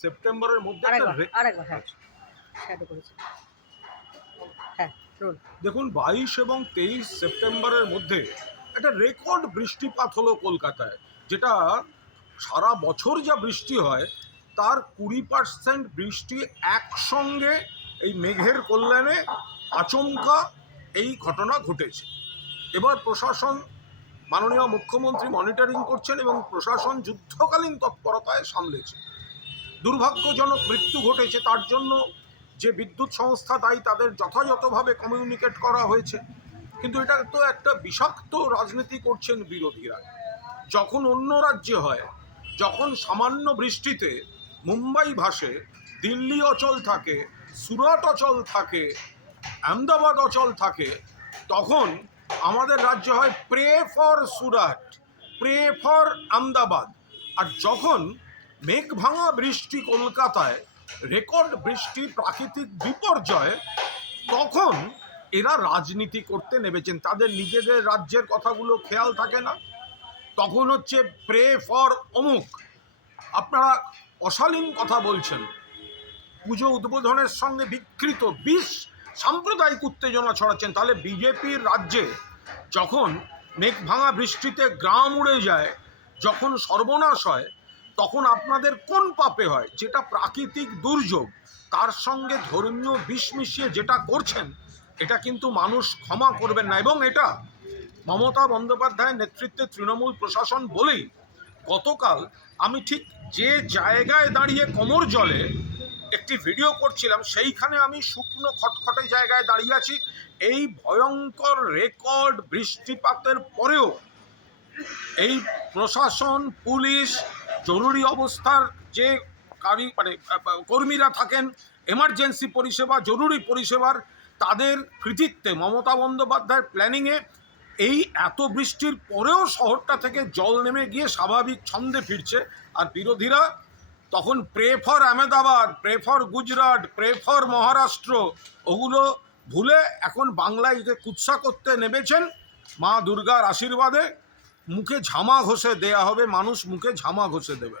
সেপ্টেম্বরের মধ্যে আরেকবার হ্যাঁ। শ্যাডো করেছে। হ্যাঁ দেখুন বাইশ এবং তেইশ সেপ্টেম্বরের মধ্যে একটা রেকর্ড বৃষ্টিপাত হলো কলকাতায় যেটা সারা বছর যা বৃষ্টি হয় তার কুড়ি পার্সেন্ট বৃষ্টি একসঙ্গে এই মেঘের কল্যাণে আচমকা এই ঘটনা ঘটেছে। এবার প্রশাসন মাননীয় মুখ্যমন্ত্রী মনিটরিং করছেন এবং প্রশাসন যুদ্ধকালীন তৎপরতায় সামলেছে। দুর্ভাগ্যজনক মৃত্যু ঘটেছে। তার জন্য যে বিদ্যুৎ সংস্থা দায়ী, তাদের যথাযথভাবে কমিউনিকেট করা হয়েছে। কিন্তু এটা তো একটা বিষাক্ত রাজনীতি করছেন বিরোধীরা। যখন অন্য রাজ্যে হয়, যখন সামান্য বৃষ্টিতে মুম্বাই ভাসে, দিল্লি অচল থাকে, সুরাট অচল থাকে, আহমেদাবাদ অচল থাকে, তখন আমাদের রাজ্যে হয় pray for Surat pray for Ahmedabad আর যখন মেঘ ভাঙা বৃষ্টি কলকাতায় রেকর্ড বৃষ্টি প্রাকৃতিক বিপর্যয় তখন এরা রাজনীতি করতে নেমেছেন? তাদের নিজেদের রাজ্যের কথাগুলো খেয়াল থাকে না? তখন হচ্ছে প্রে ফর অমুক। আপনারা অশালীন কথা বলছেন। পুজো উদ্বোধনের সঙ্গে বিকৃত বিষ সাম্প্রদায়িক উত্তেজনা ছড়াচ্ছেন। তাহলে বিজেপির রাজ্যে যখন মেঘ ভাঙা বৃষ্টিতে গ্রাম উড়ে যায়, যখন সর্বনাশ হয় তখন আপনাদের কোন পাপে হয়? যেটা প্রাকৃতিক দুর্যোগ। তার সঙ্গে ধর্মীয় বিষ মিশিয়ে যেটা করছেন, এটা কিন্তু মানুষ ক্ষমা করবেন না। এবং এটা মমতা বন্দ্যোপাধ্যায়ের নেতৃত্বে তৃণমূল প্রশাসন বলেই গতকাল আমি ঠিক যে জায়গায় দাঁড়িয়ে কোমর জলে একটি ভিডিও করছিলাম, সেইখানে আমি শুকনো খটখটে জায়গায় দাঁড়িয়ে আছি। এই ভয়ঙ্কর রেকর্ড বৃষ্টিপাতের পরেও এই প্রশাসন, পুলিশ জরুরি অবস্থার যে কারি মানে কর্মীরা থাকেন এমার্জেন্সি পরিষেবা, জরুরি পরিষেবার, তাদের কৃতিত্বে মমতা বন্দ্যোপাধ্যায়ের প্ল্যানিংয়ে এই এত বৃষ্টির পরেও শহরটা থেকে জল নেমে গিয়ে স্বাভাবিক ছন্দে ফিরছে। আর বিরোধীরা তখন pray for Ahmedabad pray for Gujarat pray for Maharashtra, ওগুলো ভুলে এখন বাংলায় যে কুৎসা করতে নেমেছেন মা দুর্গার আশীর্বাদে। মুখে ঝামা ঘষে দেয়া হবে মানুষ মুখে ঝামা ঘষে দেবে।